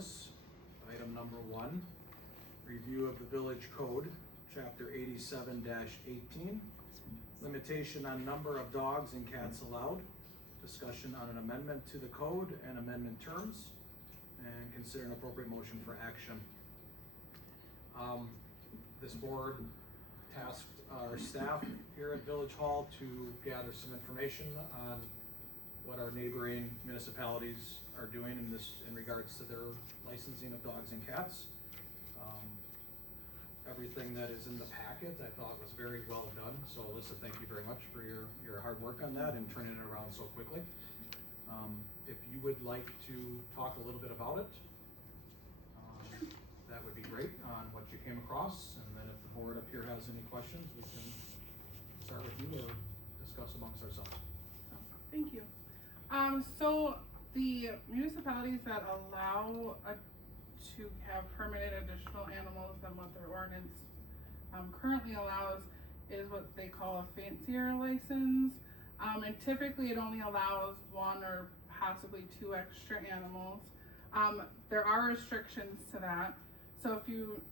business. Item number 1, review of the village code, chapter 87-18, limitation on number of dogs and cats allowed, discussion on an amendment to the code and amendment terms, and consider an appropriate motion for action. This board tasked our staff here at Village Hall to gather some information on what our neighboring municipalities are doing in regards to their licensing of dogs and cats. Everything that is in the packet I thought was very well done. So Alyssa, thank you very much for your hard work on that and turning it around so quickly. If you would like to talk a little bit about it, that would be great on what you came across. And then if the board up here has any questions, we can start with you or discuss amongst ourselves. Thank you. So the municipalities that allow to have permitted additional animals than what their ordinance currently allows is what they call a fancier license. And typically it only allows 1 or possibly 2 extra animals. There are restrictions to that. So if you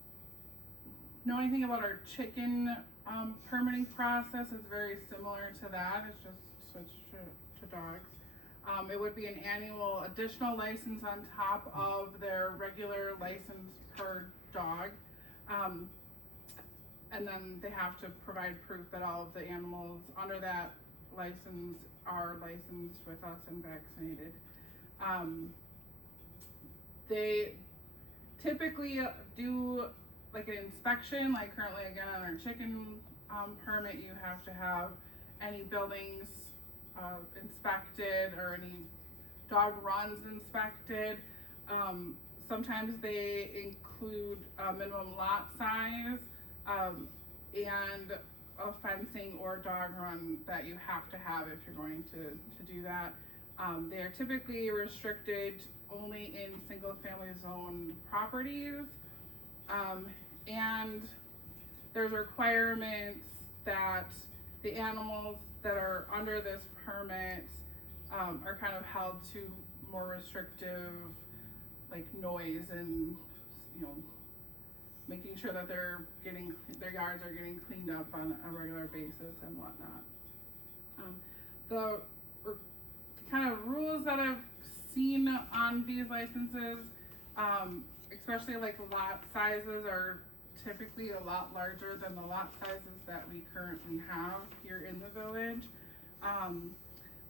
know anything about our chicken permitting process, it's very similar to that. It's just switched to dogs. It would be an annual additional license on top of their regular license per dog. And then they have to provide proof that all of the animals under that license are licensed with us and vaccinated. They typically do like an inspection, like currently again on our chicken permit, you have to have any buildings inspected or any dog runs inspected. Sometimes they include a minimum lot size and a fencing or dog run that you have to have if you're going to do that. They are typically restricted only in single family zone properties. And there's requirements that the animals that are under this permit are kind of held to more restrictive, like noise and, making sure that their yards are getting cleaned up on a regular basis and whatnot. The kind of rules that I've seen on these licenses, especially like lot sizes, are typically a lot larger than the lot sizes that we currently have here in the village.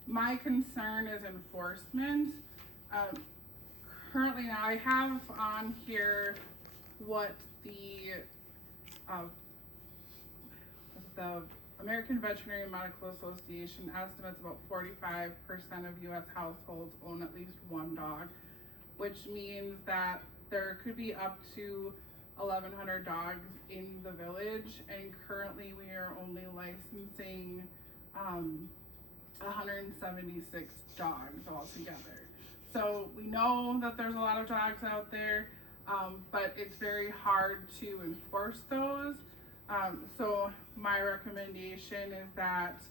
My concern is enforcement. Currently now I have on here what the American Veterinary Medical Association estimates about 45% of US households own at least 1 dog, which means that there could be up to 1,100 dogs in the village, and currently we are only licensing 176 dogs altogether. So we know that there's a lot of dogs out there, but it's very hard to enforce those. So my recommendation is that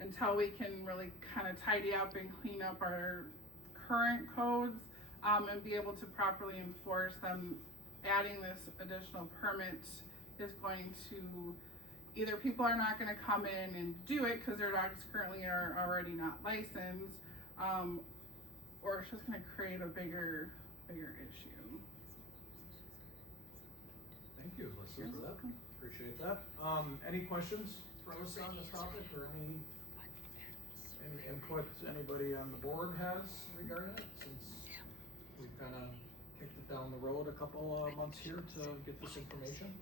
until we can really kind of tidy up and clean up our current codes and be able to properly enforce them, adding this additional permit is going to, either people are not going to come in and do it because their dogs currently are already not licensed, or it's just going to create a bigger issue. Thank you, Alyssa, for that. Appreciate that. Any questions for us on this topic, or any input anybody on the board has regarding it, since we've kind of kicked it down the road a couple months here to get this information?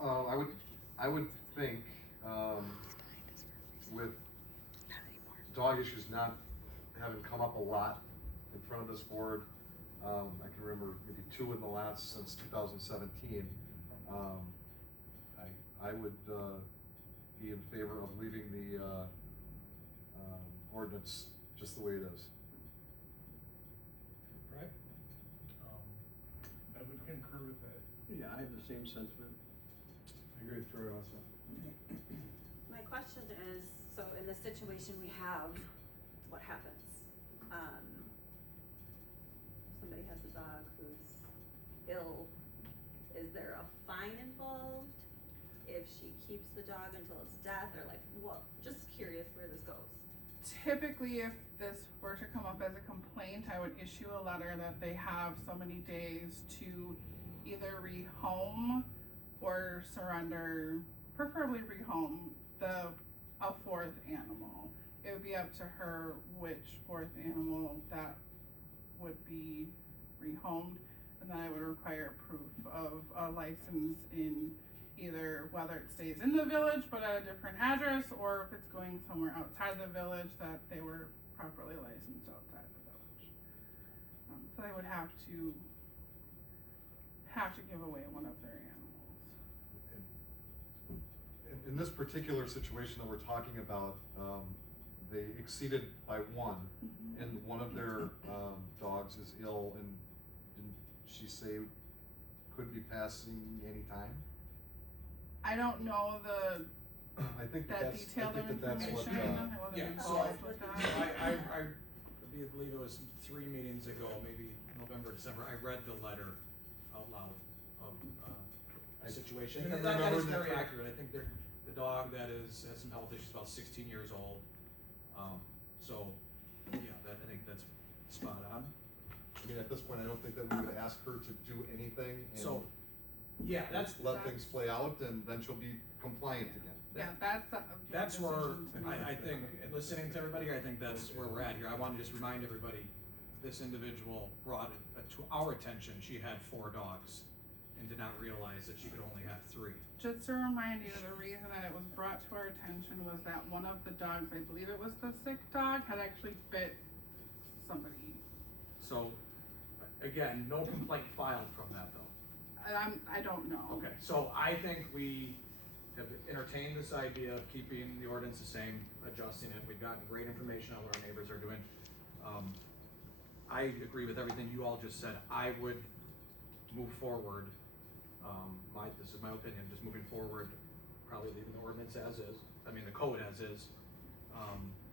I would think with dog issues not having come up a lot in front of this board, I can remember maybe 2 in the last since 2017. I would be in favor of leaving the ordinance just the way it is. Right. I would concur with that. Yeah, I have the same sentiment. I agree with Troy also. My question is, so in the situation we have, what happens? keeps the dog until its death, or like what? Just curious where this goes. Typically, if this were to come up as a complaint, I would issue a letter that they have so many days to either rehome or surrender, preferably rehome a fourth animal. It would be up to her which fourth animal that would be rehomed, and then I would require proof of a license in either whether it stays in the village but at a different address, or if it's going somewhere outside the village, that they were properly licensed outside the village. So they would have to give away one of their animals. In this particular situation that we're talking about, they exceeded by one, and one of their dogs is ill, and didn't she say could be passing any time? I don't know I think that that's, detailed I think information. that's what, I wasn't yeah, involved so- with that. I believe it was 3 meetings ago, maybe November, December, I read the letter out loud of the situation. I And that remember is very that- accurate. I think the dog that has some health issues, about 16 years old. So, yeah, I think that's spot on. I mean, at this point, I don't think that we would ask her to do anything and So, yeah, that's, let things play out, and then she'll be compliant again. Yeah, that's a that's where, decision to be I made. think, and listening to everybody, I think that's where we're at here. I want to just remind everybody, this individual brought it to our attention, she had 4 dogs and did not realize that she could only have 3. Just to remind you, the reason that it was brought to our attention was that one of the dogs, I believe it was the sick dog, had actually bit somebody. So, again, no complaint filed from that though. I don't know. Okay, so I think we have entertained this idea of keeping the ordinance the same, adjusting it. We've gotten great information on what our neighbors are doing. I agree with everything you all just said. I would move forward, this is my opinion, just moving forward, probably leaving the ordinance as is, I mean, the code as is.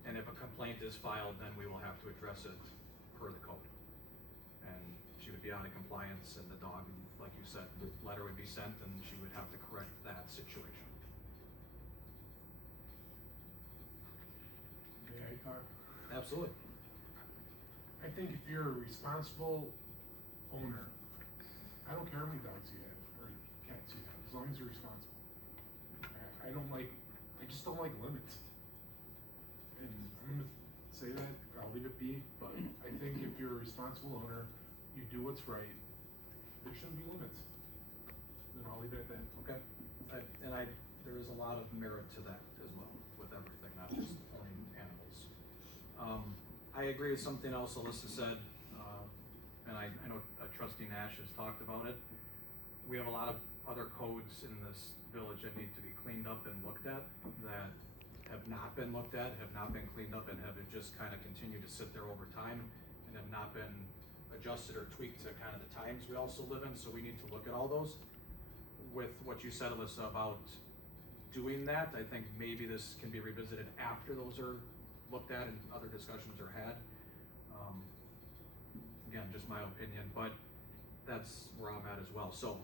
And if a complaint is filed, then we will have to address it per the code. And she would be out of compliance, and the dog, like you said, the letter would be sent, and she would have to correct that situation. May I talk? Absolutely. I think if you're a responsible owner, I don't care how many dogs you have or cats you have, as long as you're responsible. I just don't like limits. And I'm gonna say that, I'll leave it be, but I think if you're a responsible owner, you do what's right, there shouldn't be limits. Then I'll leave it at that. Okay. There is a lot of merit to that as well, with everything, not just owning animals. I agree with something else Alyssa said, and I know Trustee Nash has talked about it. We have a lot of other codes in this village that need to be cleaned up and looked at, that have not been looked at, have not been cleaned up, and have just kind of continued to sit there over time, and have not been adjusted or tweaked to kind of the times we also live in, so we need to look at all those. With what you said, Alyssa, about doing that, I think maybe this can be revisited after those are looked at and other discussions are had. Again, just my opinion, but that's where I'm at as well. So,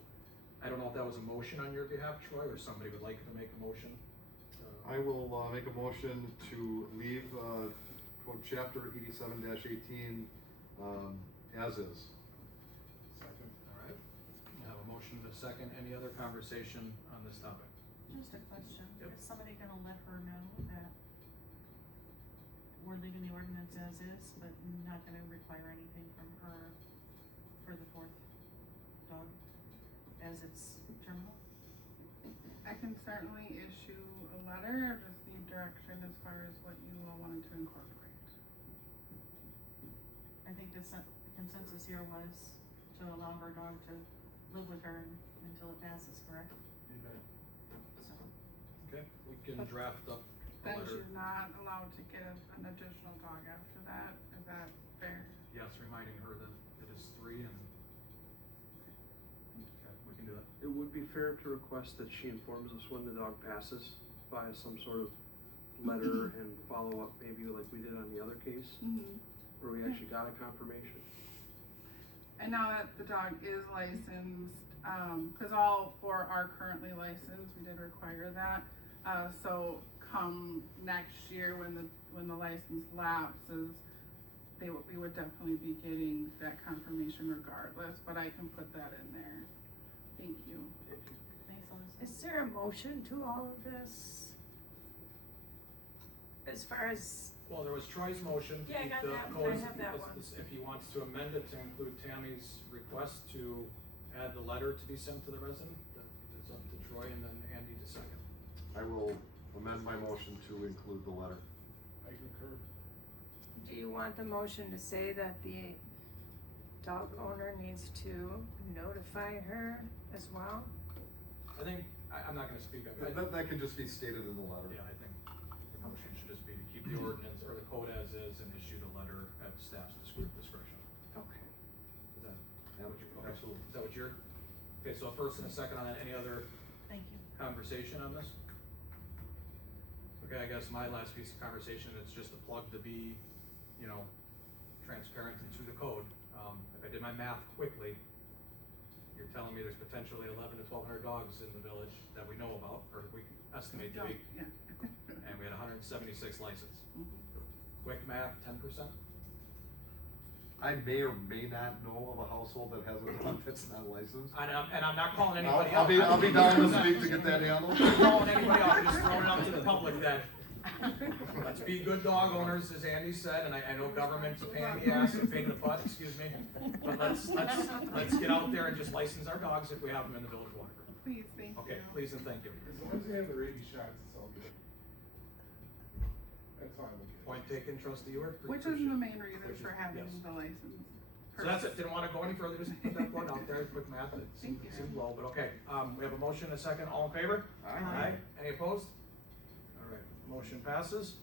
I don't know if that was a motion on your behalf, Troy, or somebody would like to make a motion. I will make a motion to leave code chapter 87-18 as is. Second. All right. We have a motion to second. Any other conversation on this topic? Just a question, Yep. is somebody gonna let her know that we're leaving the ordinance as is, but not gonna require anything from her for the 4th dog as its terminal? I can certainly issue a letter, just need direction as far as what you all wanted to incorporate. I think the consensus here was to allow her dog to live with her until it passes, correct? So, Okay, we can draft up a Then letter. she's not allowed to get an additional dog after that, is that fair? Yes, reminding her that it is 3 and. Okay, we can do that. It would be fair to request that she informs us when the dog passes via some sort of letter and follow up, maybe like we did on the other case, Mm-hmm. where we actually got a confirmation. And now that the dog is licensed, cause all four are currently licensed, we did require that. So come next year when the license lapses, we would definitely be getting that confirmation regardless, but I can put that in there. Thank you. Thanks, Alyssa. Is there a motion to all of this? As far as, Well, there was Troy's motion to Yeah, I keep got the that. I codes, have that one. if he wants to amend it to include Tammy's request to add the letter to be sent to the resident, it's up to Troy and then Andy to second. I will amend my motion to include the letter. I concur. do you want the motion to say that the dog owner needs to notify her as well? I think, I'm not gonna speak up. That can just be stated in the letter. Yeah, I think the motion should just be to keep the ordinance or the code as is and issue the letter at staff's discretion. Okay. Is that Yeah, what you, okay. absolutely. Is that what you're, okay, so a first and a second on that, any other Thank you. conversation on this? Okay, I guess my last piece of conversation, it's just a plug to be, you know, transparent and to the code. If I did my math quickly, you're telling me there's potentially 11 to 1,200 dogs in the village that we know about, or we estimate to be, Yeah. and we had 176 licensed. Mhm. Quick math, 10%? I may or may not know of a household that has a dog that's not licensed. And I'm not calling anybody I'll out. be down this week to get that handled. I'm not calling anybody out, I'm just throwing it out to the public that, let's be good dog owners, as Andy said, and I know government's a pain in the ass and pain in the butt, excuse me. But let's get out there and just license our dogs if we have them in the village of Waterford. Please, thank you. Okay, please and thank you. As long as they have the rabies shots, it's all good. That's all I look at. Point taken, trustee Ewert. Which is the main reason Which is- for having yes. the license. So that's it, didn't wanna go any further, just put that plug out there, quick math, it Thank you. seemed low, but okay. We have a motion and a second, all in favor? Aye. Any opposed? All right, motion passes.